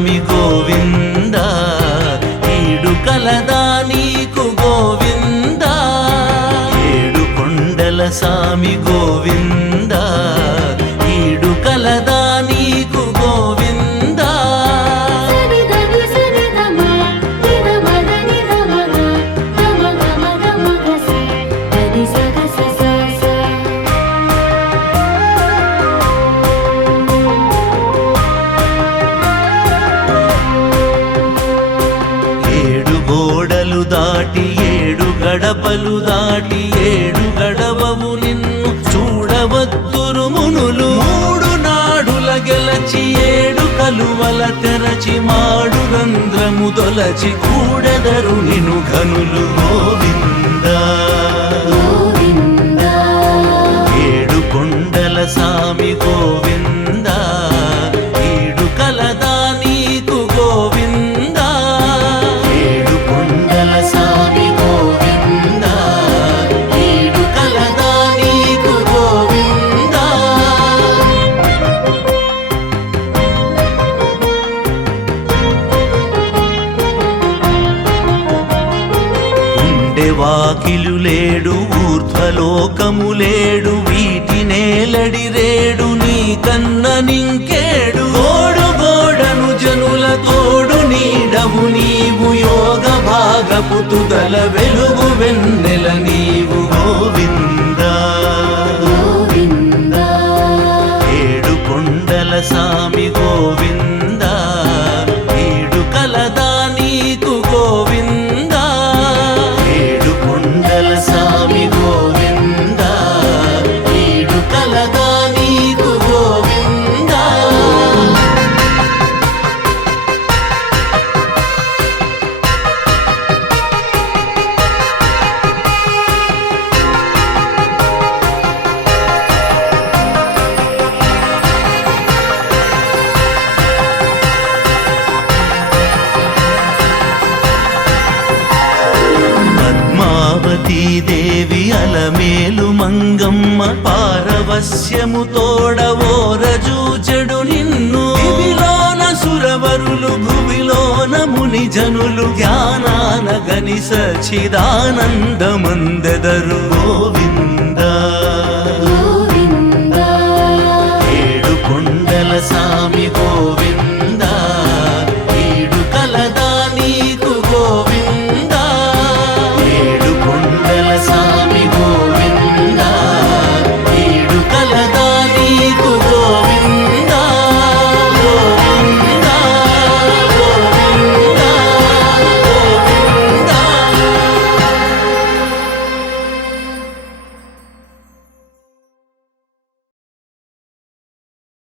సామి గోవింద ఈడు కలదా నీకు గోవింద ఏడు కొండల సామి గోవింద ఈడు కలదా నీకు గోవింద గోడలు దాటి ఏడు గడపలు దాటి ఏడు గడవవు నిన్ను చూడవద్దురు మునులు మూడు నాడుల గెలచి ఏడు కలువల తెరచి మాడు రంధ్రము దొలచి కూడెదరు నిను ఘనులు గోవింద ఏడు కొండల సామి గోవింద ఈడు కలదా నీకు గోవింద సామి గోవింద ఈడు కలదా నీకు గోవింద ఉండెవాకిలు లేడు ఊర్ధ్వలోకము లేడు వీటి నేలడి రేడు నీ కన్న నింకేడు గోడు గోడను జనుల తోడు నీడవు నీవు యోగ భాగపు తుదల వెలుగు వెన్నెల నీవు గోవింద ఏడు కొండల సామి గోవింద ఈడు కలదా నీకు గోవింద ఏడు కొండల సామి గోవింద ఈడు కలదా నీకు గోవింద దేవి అలమేలు మంగమ్మ పారవస్యము తోడవోరజూచెడు నిన్ను దివిలోన సురవరులు భువిలోన ముని జనులు జ్ఞానాన గని సచ్చిదానందమందెదరు గోవింద ఏడు కొండల సామి